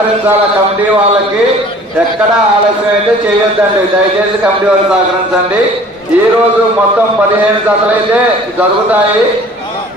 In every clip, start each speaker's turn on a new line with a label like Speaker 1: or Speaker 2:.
Speaker 1: సహకరించాల committee వాళ్ళకి ఎక్కడ ఆలస్యం అయితే చేయొద్దండి. దయచేసి కమిటీ వాళ్ళు సహకరించండి. ఈ రోజు మొత్తం పదిహేను జతలు అయితే జరుగుతాయి.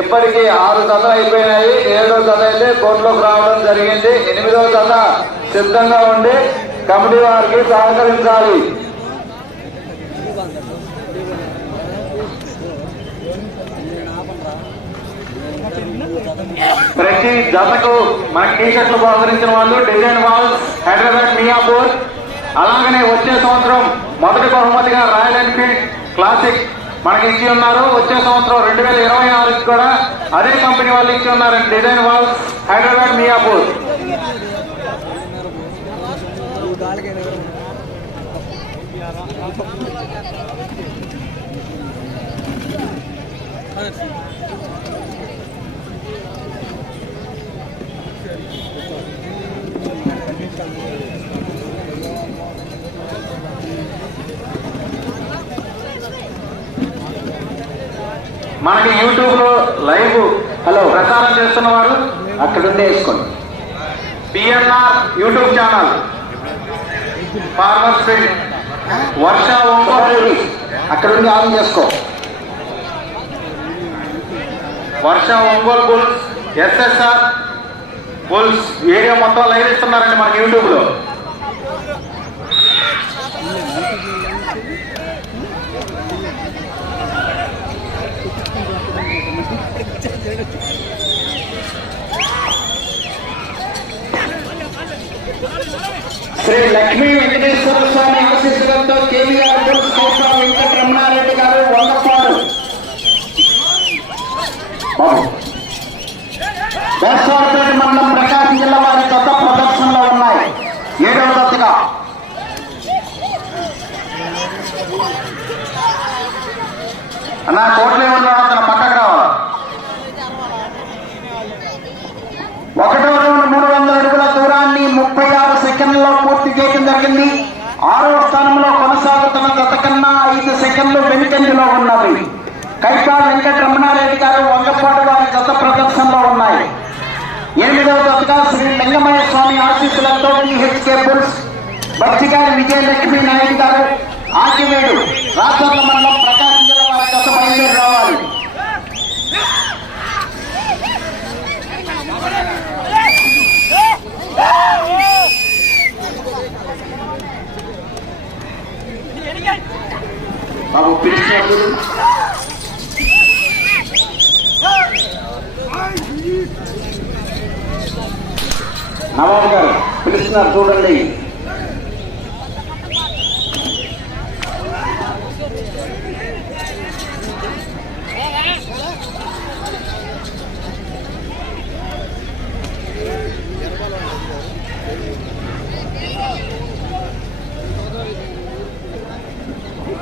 Speaker 1: ఇప్పటికి ఆరు జతలు అయిపోయినాయి. ఏడో జత అయితే కోర్టులోకి రావడం జరిగింది. ఎనిమిదో జత సిద్ధంగా ఉండి కమిటీ వారికి సహకరించాలి. ప్రతి జతకు మన టీ షర్ట్లు బహుకరించిన వాళ్ళు డిజైన్ వాల్ హైదరాబాద్ మియాపూర్. అలాగనే వచ్చే సంవత్సరం మొదటి బహుమతిగా రాయల్ ఎన్ఫీల్డ్ క్లాసిక్ మనకి ఇచ్చి ఉన్నారు. వచ్చే సంవత్సరం రెండు వేల ఇరవై ఆరుకి కూడా అదే కంపెనీ వాళ్ళు ఇచ్చి ఉన్నారు డిజైన్ వాల్ హైదరాబాద్ మియాపూర్. మనకి యూట్యూబ్లో లైవ్ హలో ప్రసారం చేస్తున్న వారు అక్కడుండే వేసుకోండి. PNR YouTube channel farmer field వర్ష
Speaker 2: ఓంకారీ అక్కడుండి ఆన్ చేసుకో.
Speaker 1: వర్ష Ongole bulls SSR bulls video మొత్తం లైవ్ ఇస్తున్నారండి మనకి యూట్యూబ్లో
Speaker 2: శ్రీ లక్ష్మీ వెంకటేశ్వర స్వామి ఆశీస్సులతో కేవీఆర్ బుల్స్ కౌసా వెంకటరమణారెడ్డి గారు వంద బాబు మండలం ప్రకాశం జిల్లా వారి కొత్త ప్రదర్శనలో ఉన్నాయి. ఏడవ దశగా.
Speaker 1: అన్న కోట్లే ఏమన్నా అతను పక్కకు రావాలి?
Speaker 2: ఒకటో రౌండ్ మూడు వందల అడుగుల దూరాన్ని ముప్పై ఆరు సెకండ్లలో పూర్తి చేయడం జరిగింది. ఆరో స్థానంలో కొనసాగుతున్న గత కన్నా ఐదు సెకండ్లు వెనుకంజలో ఉన్నవి కైకా వెంకటరమణారెడ్డి గారు వంగపాడు వారి గత ప్రదర్శనలో ఉన్నాయి. ఎనిమిదవ దశగా శ్రీ లింగమయ్య స్వామి ఆశీస్సులతో హెచ్కే బుల్స్ బచ్చిగారి విజయలక్ష్మి నాయుడు గారు ఆకివేడు రాజర్ల మండలం ప్రకాశం జిల్లా వారి గత బయలుదేరి రావాలి. బాబు పిలిచినప్పుడు నవాబు గారు పిలుస్తున్నారు చూడండి.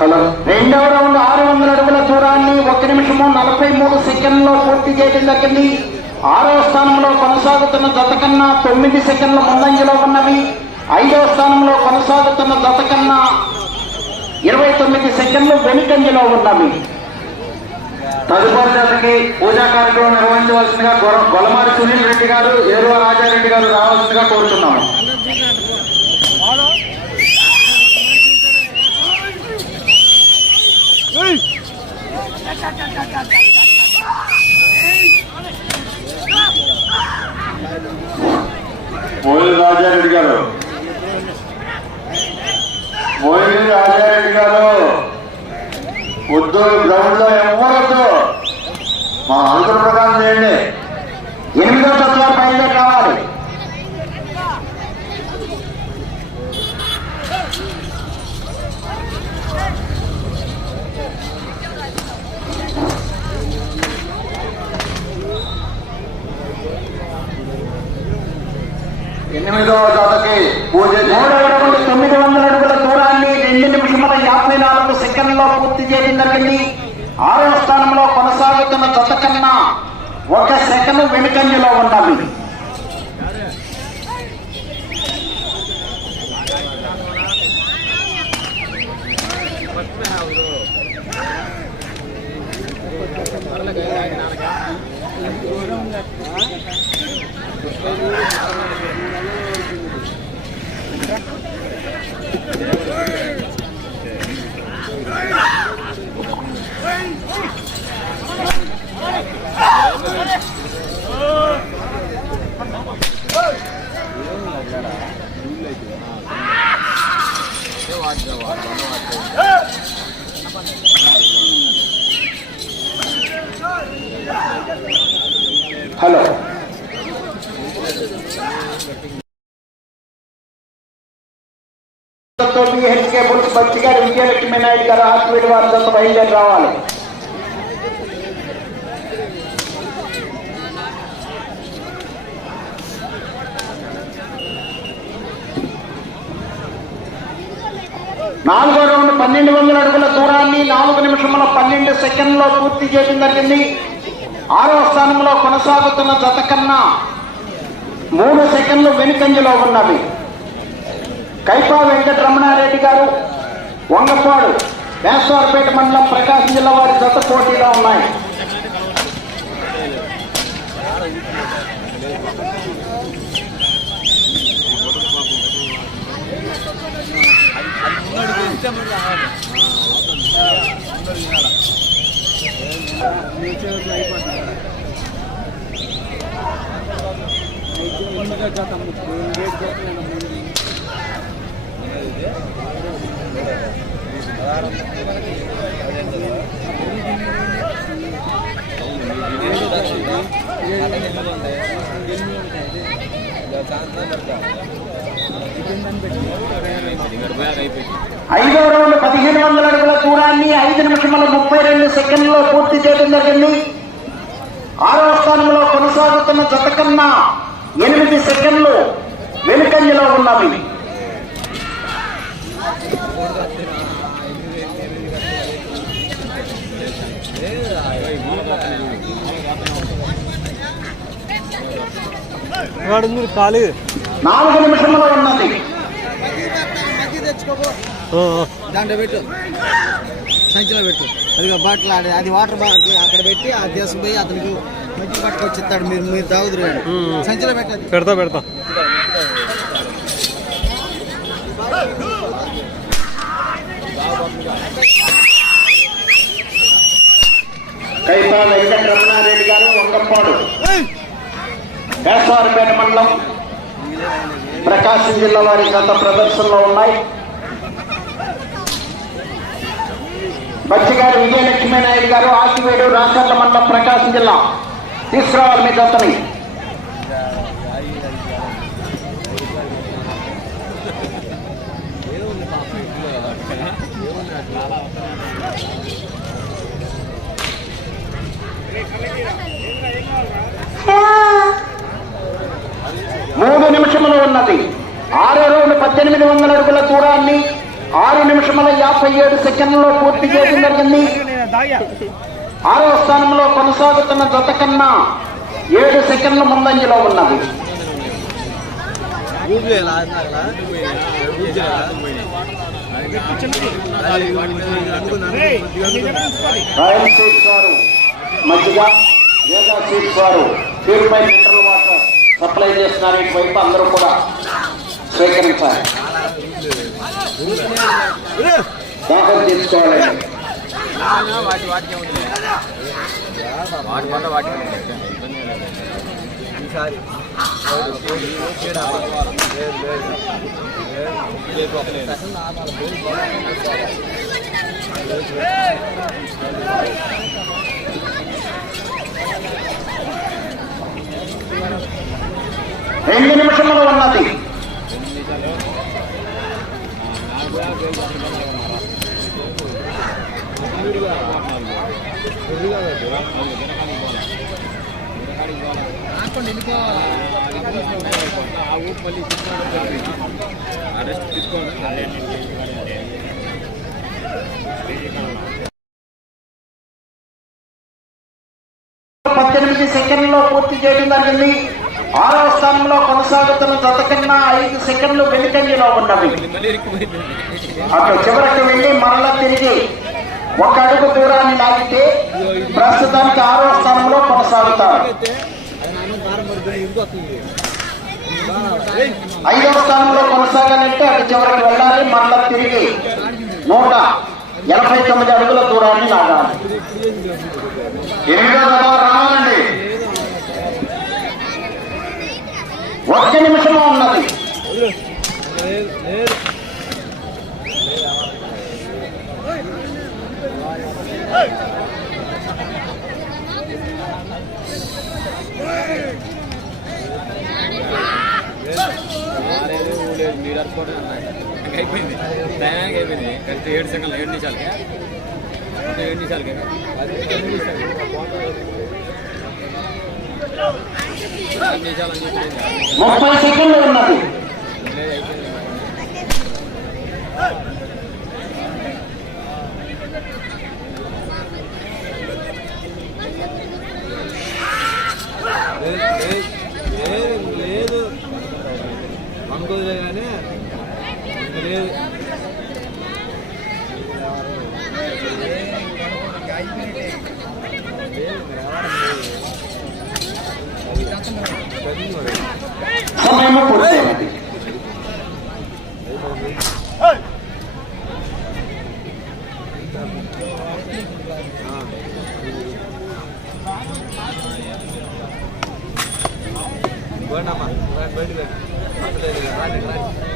Speaker 1: హలో.
Speaker 2: రెండవ రౌండ్ ఆరు వందల అడుగుల దూరాన్ని ఒక నిమిషము నలభై మూడు సెకండ్లో పూర్తి చేయడం జరిగింది. ఆరో స్థానంలో కొనసాగుతున్న జత కన్నా తొమ్మిది సెకండ్ల ముందంజలో ఉన్నవి ఐదవ స్థానంలో కొనసాగుతున్న జత కన్నా ఇరవై తొమ్మిది సెకండ్లు వెనుకంజలో ఉన్నవి
Speaker 1: తదుపరి దశకి పూజా కార్యక్రమం నిర్వహించవలసిందిగా గొర- గొలమారి సునీల్ రెడ్డి గారు ఏరువ రాజారెడ్డి గారు రావాల్సిందిగా కోరుతున్నాము. మోయిల్ రాజారెడ్డి గారు. మోయిల్ రాజారెడ్డి గారు. వద్దు గ్రౌండ్లో ఎవరొద్దు మా అందరి ప్రకారం చేయండి.
Speaker 2: ఎనిమిదో తత్వం బయలుదేరి రావాలి
Speaker 1: ఎనిమిదవ జతకి పూజ
Speaker 2: మూడవ రౌండ్ తొమ్మిది వందల అడుగుల దూరాన్ని రెండు నిమిషముల యాభై నాలుగు సెకండ్లో పూర్తి చేయడం జరిగింది. ఆరో స్థానంలో కొనసాగుతున్న జత కన్నా ఒక సెకండ్ వెనుకంజలో ఉన్నవి హెచ్కే బుల్స్ బచ్చి గారు విజయలక్ష్మి నాయుడు గారు హాస్పిటల్ వారితో బయలుదేరి రావాలి నాలుగో రౌండ్ పన్నెండు వందల అడుగుల దూరాన్ని నాలుగు నిమిషముల పన్నెండు సెకండ్లో పూర్తి చేయడం జరిగింది. ఆరో స్థానంలో కొనసాగుతున్న జత కన్నా మూడు సెకండ్లు వెనుకంజలో ఉన్నవి. కైపా వెంకటరమణారెడ్డి గారు వంగపాడు వేసవారపేట మండలం ప్రకాశం జిల్లా వారి జత పోటీలో ఉన్నాయి. ఐదో రౌండ్ పదిహేను వందల అడుగుల దూరాన్ని ఐదు నిమిషముల ముప్పై రెండు సెకండ్లో పూర్తి చేయడం జరిగింది. ఆరవ స్థానంలో కొనసాగుతున్న జత కన్నా ఎనిమిది సెకండ్లు వెనుకంజలో ఉన్నవి
Speaker 3: వాడు మీరు ఖాళీ.
Speaker 2: నాలుగు నిమిషంలో ఉన్నది.
Speaker 4: దాంట్లో పెట్టు. సంచిలో పెట్టు. అది బాటిల్ ఆడ అది వాటర్ బాటిల్ అక్కడ పెట్టి ఆ దేశం పోయి అతనికి మధ్య పట్టుకొచ్చి ఇస్తాడు మీరు మీరు తాగుదురు. సంచిలో పెట్టదు
Speaker 3: పెడతా పెడతా.
Speaker 2: వెంకటరమణారెడ్డి గారు మండలం ప్రకాశం జిల్లా వారి గత ప్రదర్శనలో ఉన్నాయి. బచ్చిగారు విజయలక్ష్మీ నాయుడు గారు ఆసివేడు రాచర్ల మండలం ప్రకాశం జిల్లా. తీసుకురావాలి మీ దత్తని. మూడు నిమిషములు ఉన్నది. ఆరో రోజు పద్దెనిమిది వందల అడుగుల దూరాన్ని ఆరు నిమిషముల యాభై ఏడు సెకండ్లలో పూర్తి చేయడం జరిగింది. ఆరో స్థానంలో కొనసాగుతున్న జత కన్నా ఏడు సెకండ్ల ముందంజలో ఉన్నది. రాయల్ వారు వారు మినరల్ వాటర్ సప్లై చేస్తున్నారు. ఇటువైపు అందరూ కూడా స్వీకరించాలి. దాఖలు తీసుకోవాలండి రెండు నిమిషంలో ఉన్నది. పద్దెనిమిది సెకండ్లో పూర్తి చేయడం జరిగింది. ఆరో స్థానంలో కొనసాగుతున్న జత కన్నా ఐదు సెకండ్లు వెనుకంజలో ఉన్నవి అటు చివరికి వెళ్ళి మరలా తిరిగి ఒక అడుగు దూరాన్ని లాగితే ప్రస్తుతానికి ఆరో స్థానంలో కొనసాగుతారు. ఐదవ స్థానంలో కొనసాగాలంటే అటు చివరికి వెళ్ళాలి మరలా తిరిగి నూట ఎనభై తొమ్మిది అడుగుల దూరాన్ని లాగాలి. ఎనిమిదో జత రావాలండి ఒక్క నిమిషంలో ఉన్నది
Speaker 3: ఆరేళ్ళు అన్నాక ఇంకా అయిపోయింది. టైంకి అయిపోయింది. కరెక్ట్ ఏడు సెకండ్లు ఏడు నిమిషాలకి. ఏడు నిమిషాలకి
Speaker 2: ముప్పై సెకండ్లు ఉన్నది.
Speaker 3: లేదు లేదు. లేదు. అనుకోదులే కానీ లేదు
Speaker 2: సమయము పూర్తయినది
Speaker 3: పోయినమ్మా బయటకు రాండి రాండి వాళ్ళు కాదు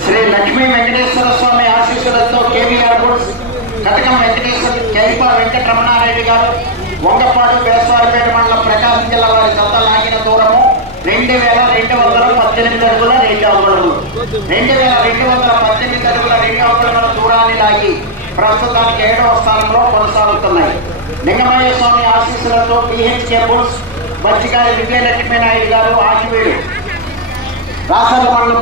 Speaker 2: శ్రీ లక్ష్మీ వెంకటేశ్వర స్వామి ఆశీస్సులతో కేవీఆర్ గుడ్స్ కటకం వెంకటేశ్వర జైప వెంకటరమణారెడ్డి గారు వంగపాడు బేస్వారిపేట మండలం ప్రకాశం జిల్లా వారి చెత్త లాగిన దూరము రెండు వేల రెండు వందల పద్దెనిమిది అడుగుల రెండు అంగుళములు రెండు వేల రెండు వందల పద్దెనిమిది అడుగుల రెండు అంగుళముల దూరాన్ని లాగి ప్రస్తుతానికి ఏడవ స్థానంలో కొనసాగుతున్నాయి. లింగమయ్య స్వామి ఆశీస్సులతో పిహెచ్కే బుల్స్ బచ్చిగారి విజయలక్ష్మీ నాయుడు గారు ఆకివీడు రాసల మండలం